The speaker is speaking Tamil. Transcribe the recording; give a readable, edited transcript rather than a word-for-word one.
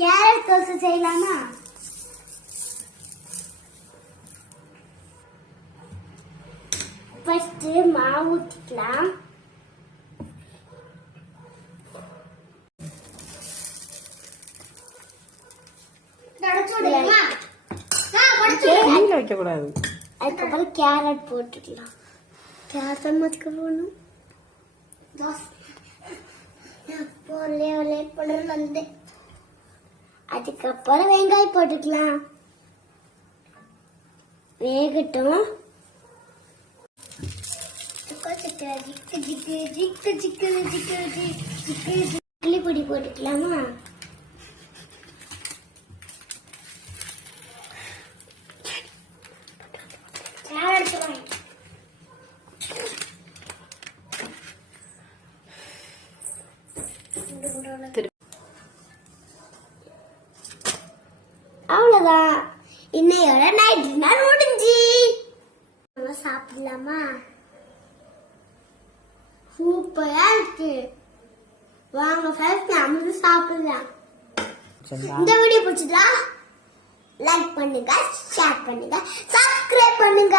கேரட் தோசை செய்யலாமா? ஃபர்ஸ்ட் மாவு ஊத்திக்கலாம். அதுக்கப்புறம் கேரட் போட்டுக்கலாம். கேரட் மதிக்க போகணும். வந்து அதுக்கப்புறம் வெங்காயம் போட்டுக்கலாம். வேகட்டும். பொடி போட்டுக்கலாமா? அவ்வளவுதான். இன்னையோட நைட் டின்னர் முடிஞ்சு. நம்ம சாப்பிடலாமா? சூப்பரா இருக்கு. வாங்க ஃப்ரெண்ட்ஸ், நம்மளும் சாப்பிடலாம். இந்த வீடியோ பிடிச்சதா லைக் பண்ணுங்க, ஷேர் பண்ணுங்க, சப்ஸ்கிரைப் பண்ணுங்க.